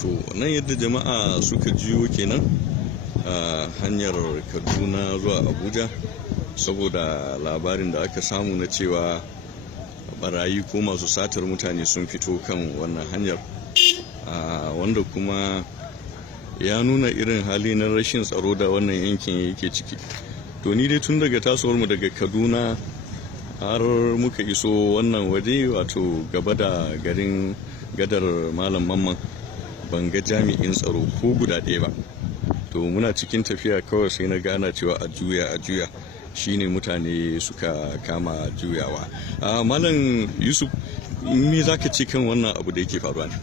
to nan yadda jama'a suka jiyo kenan a hanyar Kaduna zuwa Abuja saboda labarin da aka samu na cewa barayi ko masu satar mutane sun fito kan wannan hanyar, wanda kuma ya nuna irin hali na rashin tsaro da wannan yankin yake ciki. To ni dai tun daga tasowar mu daga Kaduna har muka iso wannan waje, wato gaba da garin gadar Malam Mamman, ban ga jami'in tsaro ko guda ɗaya ba. To muna cikin tafiya kawai sai na gana cewa a juya shine mutane suka kama juyawa. Malam Yusuf, me zaka ce kan wannan abu da yake faruwa ne?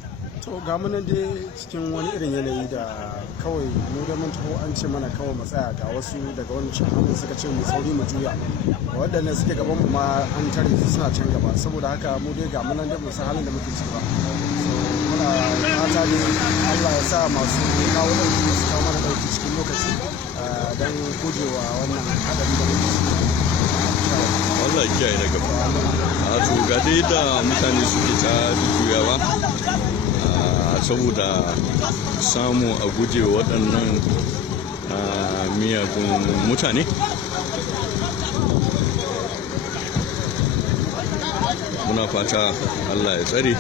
To ga mu nan dai cikin wani irin yanayi da kawai mu da mun taho an ce mana kawai mu tsaya, ga wasu daga wani shahararren suka ce mu sauri mu juya, waɗanda suke gaban mu ma an tare su suna can gaba, saboda haka mu dai ga mu nan da mu san halin da muke ciki ba. Muna fata ne Allah ya sa masu kawo ɗauki su kawo mana ɗauki cikin lokaci don gujewa wannan haɗari da muke ciki. Allah ya kiyaye na gaba. To ga dai da mutane suke ta juyawa saboda samu a guje waɗannan miyagun mutane. Muna fata Allah ya tsare,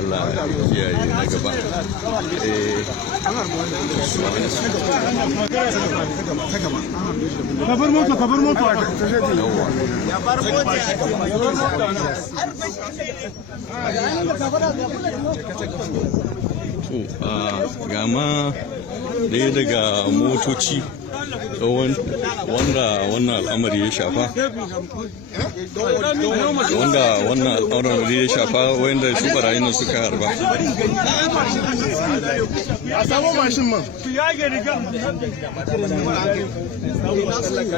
Allah ya kiyaye na gaba. Kabar moto ga ma ɗaya daga motoci wanda wannan al'amari ya shafa, wanda su barayin nan suka harba.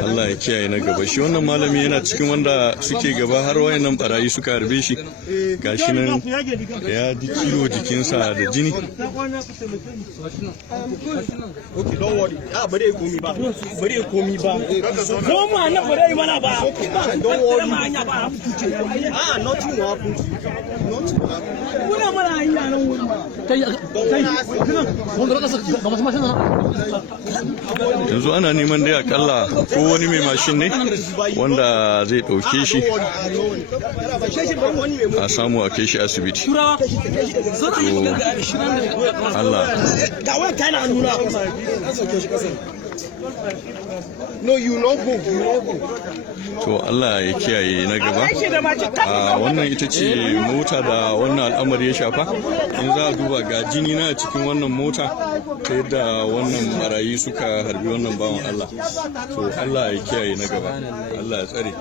Allah ya kiyaye na gaba. Shi wannan malami yana cikin wanda suke gaba, har wayannan barayi suka harbe shi, gashi nan ya ji ciwo jikinsa da jini. Bare komi ba. Zo mu nan bare mana ba. Don't worry. Nothing will happen to you. Nothing will happen. Kuna mana hanya nan wurin ba. Yanzu ana neman dai akalla ko wani mai mashin ne wanda zai ɗauke shi a samu a kai shi asibiti. Allah. No, you no go. To Allah ya kiyaye na gaba. Wannan ita ce mota da wannan al'amari ya shafa. In za a duba ga jini na cikin wannan mota, ta yadda wannan barayi suka harbi wannan bawan Allah. To Allah ya kiyaye na gaba. Allah ya tsare.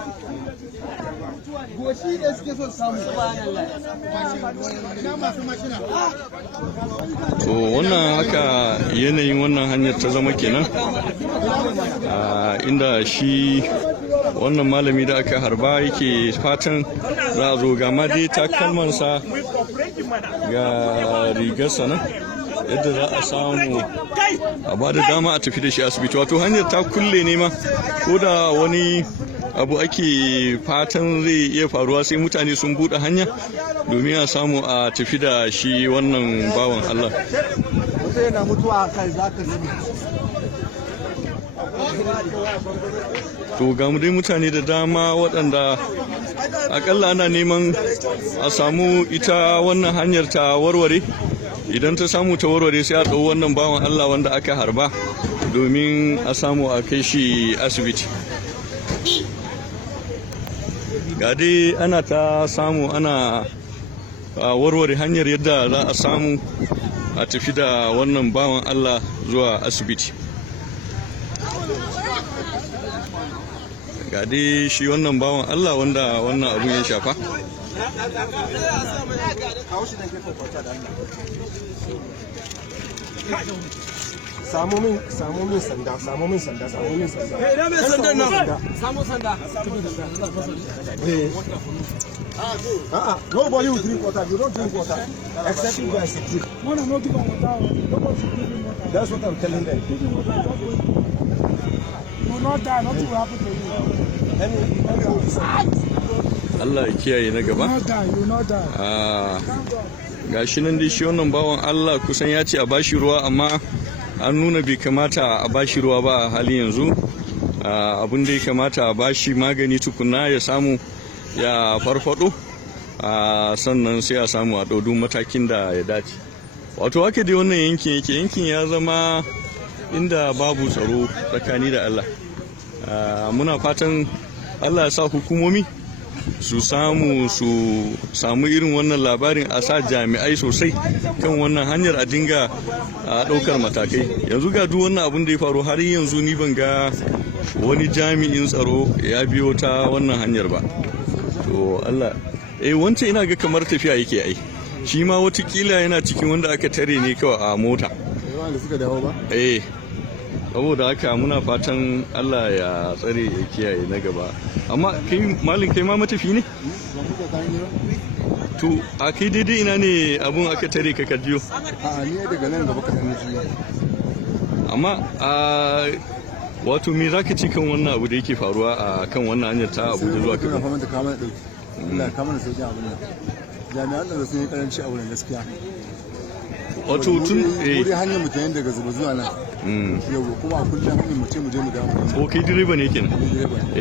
To wannan haka yanayin wannan hanyar ta zama kenan, inda shi wannan malami da aka harba yake fatan za a zo ga ma dai takalmansa ga rigarsa nan, yadda za a samu a ba da dama a tafi da shi asibiti. Wato hanyar ta kulle ne ma, ko da wani abu ake fatan zai iya faruwa sai mutane sun buɗe hanya domin a samu a tafi da shi wannan bawan Allah. To ga mu dai mutane da dama waɗanda akalla ana neman a samu ita wannan hanyar ta warware. Idan ta samu ta warware sai a ɗau wannan bawan Allah wanda aka harba domin a samu a kai shi asibiti. Ga dai ana ta samu ana warware hanyar yadda za a samu a tafi da wannan bawan Allah zuwa asibiti. Ga dai shi wannan bawan Allah wanda wannan abun ya shafa. Samo min sanda. Ina mai sandan nan. Samo sanda. Nobody will drink water. You don't drink water. Except you guys drink. No, no give them water. Nobody give them water. That's what I'm telling them. You will not die. Nothing will happen to you. Allah ya kiyaye na gaba. You will not die. gashi nan dai shi wannan bawan Allah kusan ya ce a bashi ruwa, amma an nuna bai kamata a bashi ruwa ba a halin yanzu. Abin da ya kamata a bashi magani tukunna ya samu ya farfado, sannan sai a samu a ɗau matakin da ya dace. Wato haka dai wannan yankin yake, yankin ya zama inda babu tsaro tsakani da Allah. Muna fatan Allah ya sa hukumomi su samu irin wannan labarin, a sa jami'ai sosai kan wannan hanyar, a dinga ɗaukar matakai. Yanzu ga duk wannan abin da ya faru, har yanzu ni ban ga wani jami'in tsaro ya biyo ta wannan hanyar ba. To Allah, wancan ina ga kamar tafiya yake ai, shi ma watakila yana cikin wanda aka tare ne kawai a mota. Saboda haka muna fatan Allah ya tsare ya kiyaye na gaba. Amma kai malin, kai ma matafi ne? To a kai daidai ina ne abun aka tare ka jiyo? A'a, ni daga nan gaba ka sani. Amma wato me zaka ci kan wannan abu da yake faruwa a kan wannan hanyar ta Abuja zuwa Kaduna? Ina fama da kama dauki. Allah kama da sauƙin abin nan. Jami'an da sun yi karanci a wurin gaskiya. Wato tun wuri hanyar mutane daga zuba zuwa nan. Yau kuma a kullum hanyar mu ce mu je mu dawo. Ko kai direba ne kenan?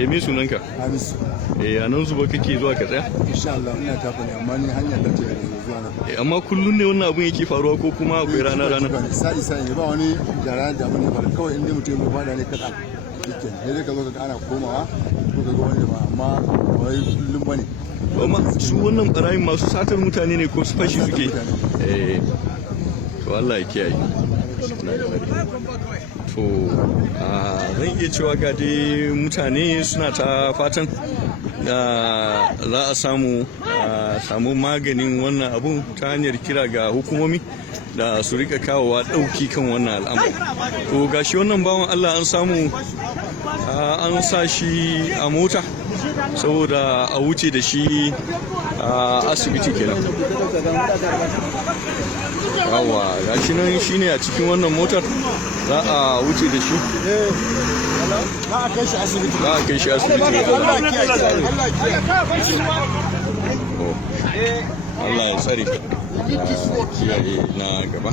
Me sunanka? Hamisu. A nan zuba kake zuwa ka tsaya? Insha Allah ina tafa ne, amma ni hanya ta ce zuwa nan. Amma kullum ne wannan abun yake faruwa ko kuma akwai rana? Sa'i ne, ba wani jara da abin ya faru, kawai inda mutum ya fada ne kaɗan. Sai dai ka zo ka ana komawa ko ka ga wani ba, amma ba wai kullum bane. Amma su wannan barayin masu satar mutane ne ko su fashi suke? To Allah ya kiyaye. To zan iya cewa ga dai mutane suna ta fatan da za a samu maganin wannan abun ta hanyar kira ga hukumomi da su rika kawowa ɗauki kan wannan al'amari. To gashi wannan bawan Allah an samu an sa shi a mota saboda a wuce da shi a asibiti kenan. Yawa, gashi nan shine a cikin wannan motar, za a wuce da shi. Za a kai shi asibiti. Allah ya tsare kiyaye na gaba.